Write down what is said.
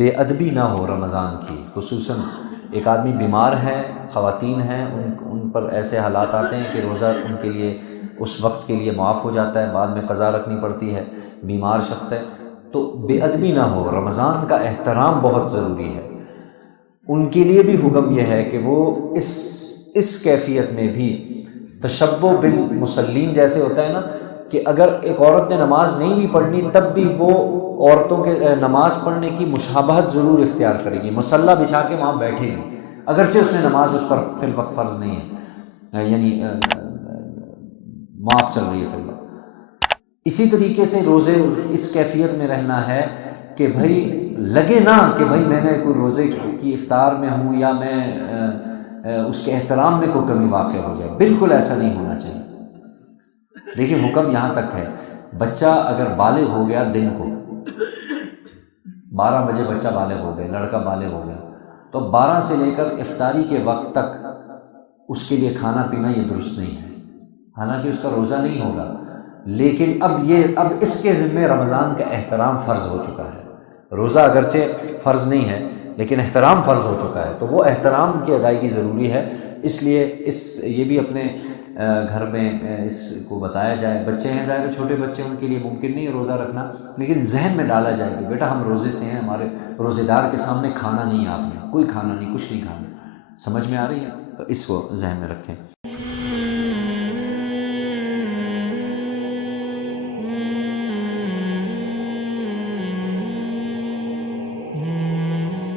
بے ادبی نہ ہو رمضان کی، خصوصاً ایک آدمی بیمار ہے، خواتین ہیں، ان پر ایسے حالات آتے ہیں کہ روزہ ان کے لیے اس وقت کے لیے معاف ہو جاتا ہے، بعد میں قضا رکھنی پڑتی ہے، بیمار شخص ہے، تو بے ادبی نہ ہو، رمضان کا احترام بہت ضروری ہے۔ ان کے لیے بھی حکم یہ ہے کہ وہ اس کیفیت میں بھی تشبہ بالمصلین جیسے ہوتا ہے نا، کہ اگر ایک عورت نے نماز نہیں بھی پڑھنی تب بھی وہ عورتوں کے نماز پڑھنے کی مشابہت ضرور اختیار کرے گی، مصلی بچھا کے وہاں بیٹھے گی، اگرچہ اس نے نماز اس پر فی الوقت فرض نہیں ہے، یعنی معاف چل رہی ہے فی الوقت۔ اسی طریقے سے روزے اس کیفیت میں رہنا ہے کہ بھائی لگے نہ کہ بھائی میں نے کوئی روزے کی افطار میں ہوں یا میں اس کے احترام میں کوئی کمی واقع ہو جائے، بالکل ایسا نہیں ہونا چاہیے۔ دیکھیں حکم یہاں تک ہے، بچہ اگر بالغ ہو گیا دن کو 12 بجے بچہ بالغ ہو گیا، لڑکا بالغ ہو گیا، تو 12 سے لے کر افطاری کے وقت تک اس کے لیے کھانا پینا یہ درست نہیں ہے، حالانکہ اس کا روزہ نہیں ہوگا، لیکن اب اس کے ذمے رمضان کا احترام فرض ہو چکا ہے۔ روزہ اگرچہ فرض نہیں ہے لیکن احترام فرض ہو چکا ہے، تو وہ احترام کی ادائیگی ضروری ہے، اس لیے یہ بھی اپنے گھر میں اس کو بتایا جائے۔ بچے ہیں ظاہر چھوٹے بچے، ان کے لیے ممکن نہیں ہے روزہ رکھنا، لیکن ذہن میں ڈالا جائے کہ بیٹا ہم روزے سے ہیں، ہمارے روزے دار کے سامنے کھانا نہیں ہے، آپ نے کوئی کھانا نہیں، کچھ نہیں کھانا، سمجھ میں آ رہی ہے؟ تو اس کو ذہن میں رکھیں۔